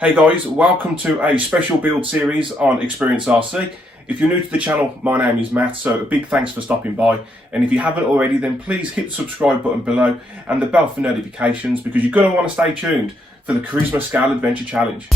Hey guys, welcome to a special build series on Experience RC. If you're new to the channel, my name is Matt, so a big thanks for stopping by. And if you haven't already, then please hit the subscribe button below and the bell for notifications, because you're going to want to stay tuned for the Carisma Scale Adventure Challenge.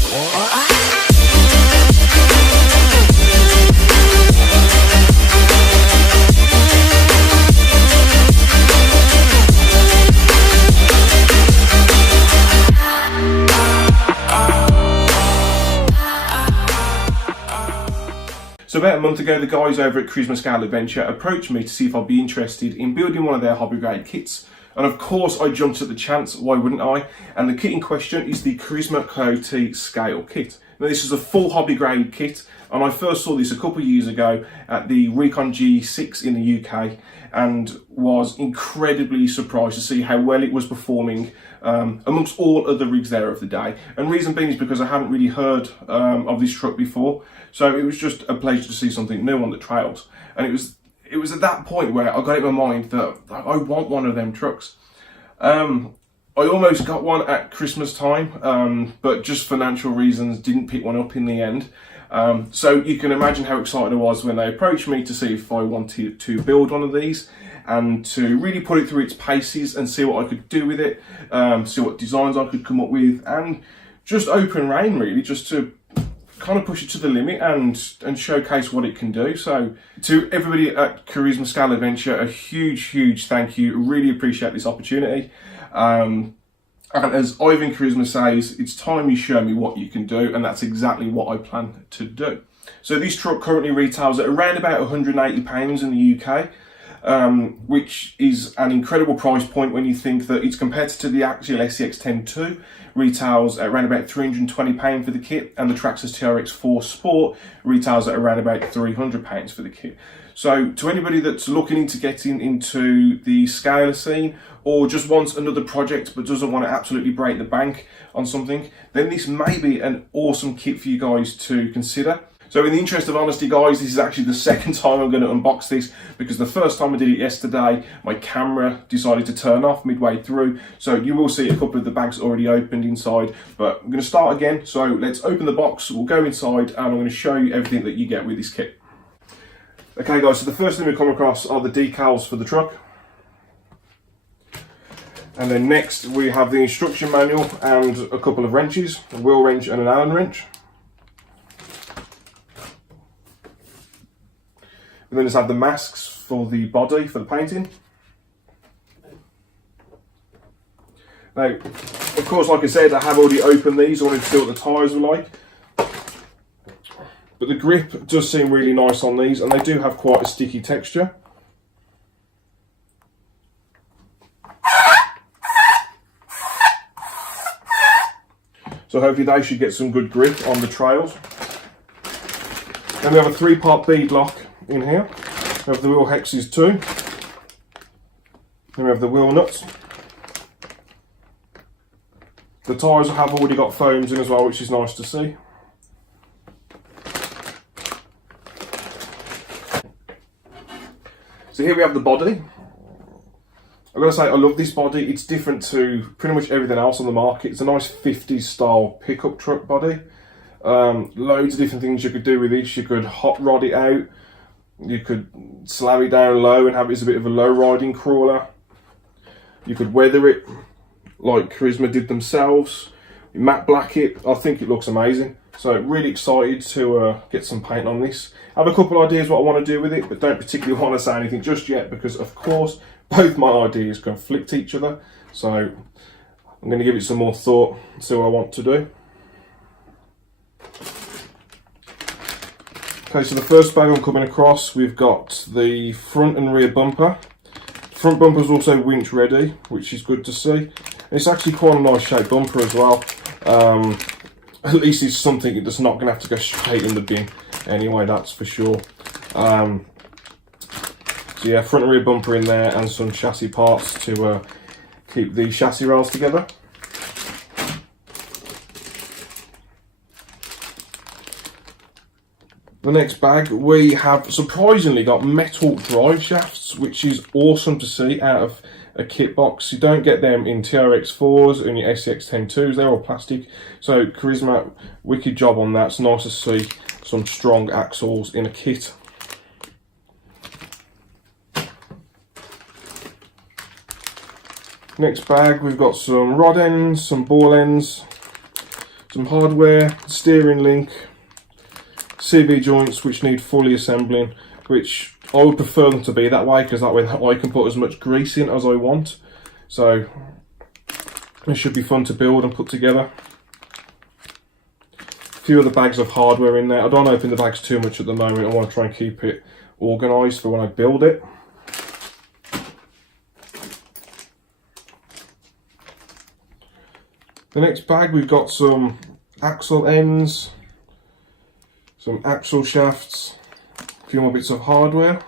So about a month ago, the guys over at Carisma Scale Adventure approached me to see if I'd be interested in building one of their hobby grade kits. And of course I jumped at the chance, why wouldn't I? And the kit in question is the Carisma Coyote Scale Kit. Now this is a full hobby grade kit, and I first saw this a couple of years ago at the Recon G6 in the UK and was incredibly surprised to see how well it was performing amongst all other rigs there of the day. And reason being is because I hadn't really heard of this truck before, so it was just a pleasure to see something new on the trails. And it was at that point where I got it in my mind that I want one of them trucks. I almost got one at Christmas time, but just financial reasons didn't pick one up in the end. So you can imagine how excited I was when they approached me to see if I wanted to build one of these and to really put it through its paces and see what I could do with it, see what designs I could come up with, and just open rein really, just to kind of push it to the limit and showcase what it can do. So to everybody at Carisma Scale Adventure, a huge thank you. Really appreciate this opportunity. And as Ivan Carisma says, it's time you show me what you can do, and that's exactly what I plan to do. So this truck currently retails at around about £180 in the UK, which is an incredible price point when you think that its competitor, the actual SCX-10 II, retails at around about £320 for the kit, and the Traxxas TRX4 Sport retails at around about £300 for the kit. So to anybody that's looking into getting into the scaler scene, or just wants another project but doesn't want to absolutely break the bank on something, then this may be an awesome kit for you guys to consider. So in the interest of honesty guys, this is actually the second time I'm going to unbox this, because the first time I did it yesterday, my camera decided to turn off midway through. So you will see a couple of the bags already opened inside, but I'm going to start again. So let's open the box, we'll go inside, and I'm going to show you everything that you get with this kit. Okay guys, so the first thing we come across are the decals for the truck. And then next we have the instruction manual and a couple of wrenches, a wheel wrench and an Allen wrench. And then just have the masks for the body, for the painting. Now, of course, like I said, I have already opened these. I wanted to see what the tyres were like. But the grip does seem really nice on these, and they do have quite a sticky texture. So hopefully they should get some good grip on the trails. Then we have a 3-part bead lock in here. We have the wheel hexes too. Then we have the wheel nuts. The tyres have already got foams in as well, which is nice to see. So here we have the body. I've got to say, I love this body. It's different to pretty much everything else on the market. It's a nice 50s style pickup truck body. Loads of different things you could do with this. You could hot rod it out. You could slab it down low and have it as a bit of a low riding crawler. You could weather it like Carisma did themselves. Matte black it. I think it looks amazing. So really excited to get some paint on this. I have a couple of ideas what I want to do with it, but don't particularly want to say anything just yet, because of course both my ideas conflict each other. So I'm going to give it some more thought and see what I want to do. Okay, so the first bag I'm coming across, we've got the front and rear bumper. Front bumper is also winch ready, which is good to see. And it's actually quite a nice shaped bumper as well. At least it's something that's not going to have to go straight in the bin anyway, that's for sure. So yeah, front and rear bumper in there, and some chassis parts to keep the chassis rails together. The next bag, we have surprisingly got metal drive shafts, which is awesome to see out of a kit box. You don't get them in TRX4s and your SCX-102s, they're all plastic. So Carisma, wicked job on that. It's nice to see some strong axles in a kit. Next bag, we've got some rod ends, some ball ends, some hardware, steering link, CV joints which need fully assembling, which I would prefer them to be that way, because that way I can put as much grease in as I want. So it should be fun to build and put together. A few other bags of hardware in there. I don't open the bags too much at the moment. I want to try and keep it organised for when I build it. The next bag, we've got some axle ends, some axle shafts, a few more bits of hardware.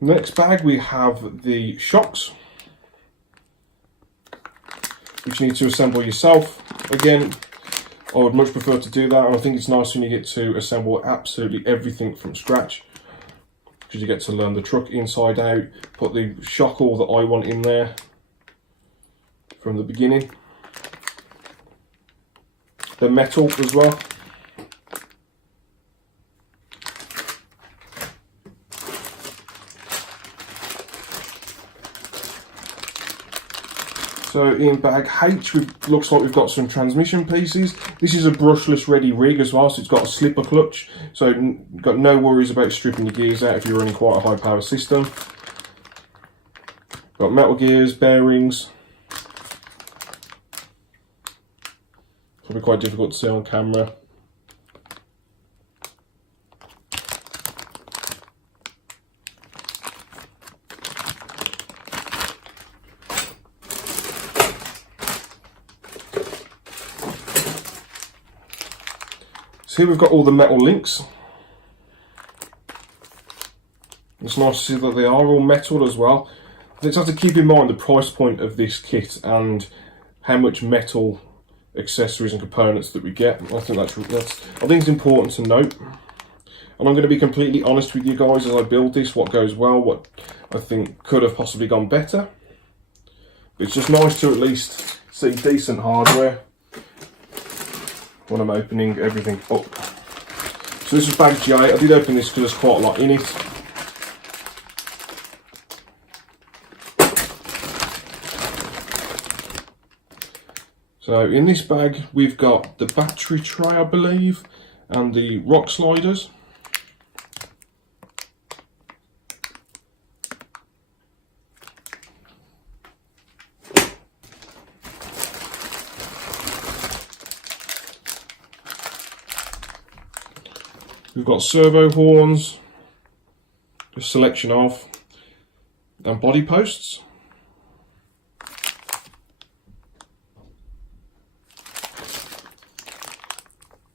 Next bag, we have the shocks, which you need to assemble yourself. Again, I would much prefer to do that, and I think it's nice when you get to assemble absolutely everything from scratch, because you get to learn the truck inside out, put the shock all that I want in there from the beginning. The metal as well. So in bag H, looks like we've got some transmission pieces. This is a brushless ready rig as well, so it's got a slipper clutch, so you've got no worries about stripping your gears out if you're running quite a high power system. Got metal gears, bearings. Probably quite difficult to see on camera. So here we've got all the metal links. It's nice to see that they are all metal as well. You just have to keep in mind the price point of this kit and how much metal accessories and components that we get. I think I think it's important to note. And I'm going to be completely honest with you guys as I build this, what goes well, what I think could have possibly gone better. It's just nice to at least see decent hardware when I'm opening everything up. So this is bag J. I did open this because there's quite a lot in it. So in this bag we've got the battery tray, I believe, and the rock sliders. We've got servo horns, a selection of, and body posts.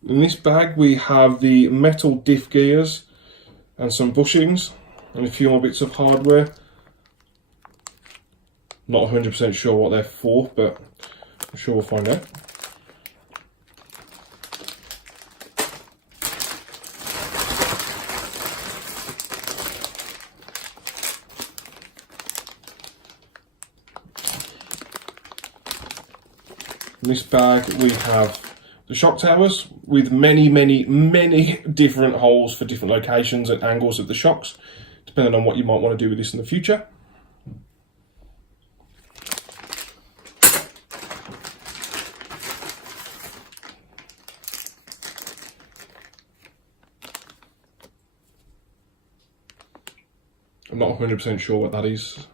In this bag we have the metal diff gears and some bushings and a few more bits of hardware. Not 100% sure what they're for, but I'm sure we'll find out. In this bag we have the shock towers with many different holes for different locations and angles of the shocks, depending on what you might want to do with this in the future. I'm not 100% sure what that is.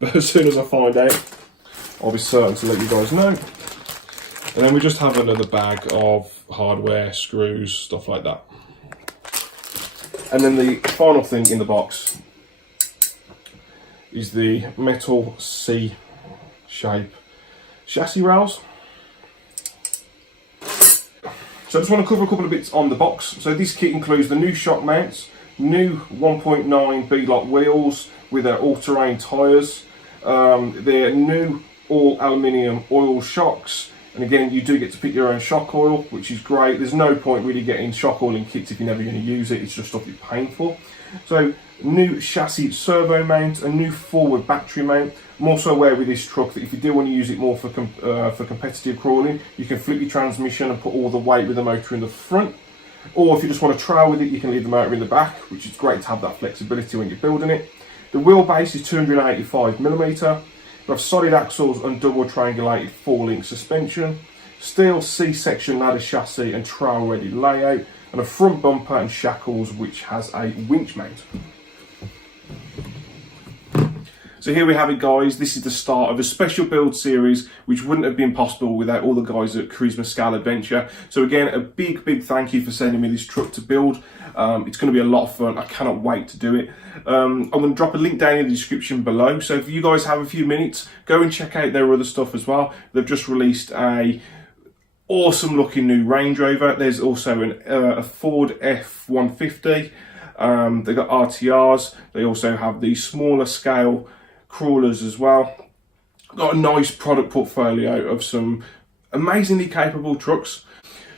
But as soon as I find out, I'll be certain to let you guys know. And then we just have another bag of hardware, screws, stuff like that. And then the final thing in the box is the metal C-shape chassis rails. So I just want to cover a couple of bits on the box. So this kit includes the new shock mounts, new 1.9 B-Lock wheels with their all-terrain tyres, their new all aluminium oil shocks, and again you do get to pick your own shock oil, which is great. There's no point really getting shock oil in kits if you're never going to use it, it's just stuff you're paying for. So new chassis servo mount, a new forward battery mount. I'm also aware with this truck that if you do want to use it more for competitive crawling, you can flip your transmission and put all the weight with the motor in the front, or if you just want to trail with it, you can leave the motor in the back, which is great to have that flexibility when you're building it. The wheelbase is 285mm. We have solid axles and double triangulated 4-link suspension, steel C-section ladder chassis and trail ready layout, and a front bumper and shackles which has a winch mount. So here we have it, guys. This is the start of a special build series which wouldn't have been possible without all the guys at Carisma Scale Adventure. So again, a big thank you for sending me this truck to build. It's going to be a lot of fun. I cannot wait to do it. I'm going to drop a link down in the description below. So if you guys have a few minutes, go and check out their other stuff as well. They've just released a awesome looking new Range Rover. There's also a Ford F-150. They've got RTRs. They also have the smaller scale crawlers as well. Got a nice product portfolio of some amazingly capable trucks.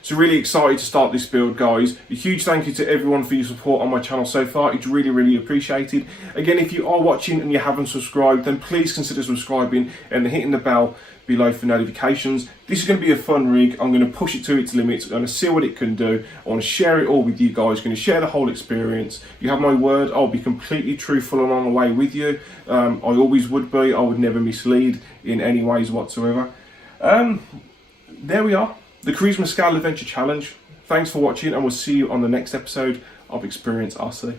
So really excited to start this build, guys. A huge thank you to everyone for your support on my channel so far. It's really appreciated. Again, if you are watching and you haven't subscribed, then please consider subscribing and hitting the bell below for notifications. This is going to be a fun rig. I'm going to push it to its limits. I'm going to see what it can do. I want to share it all with you guys. I'm going to share the whole experience. You have my word, I'll be completely truthful along the way with you. I always would be. I would never mislead in any ways whatsoever. There we are. The Carisma Scale Adventure Challenge. Thanks for watching, and we'll see you on the next episode of Experience RC.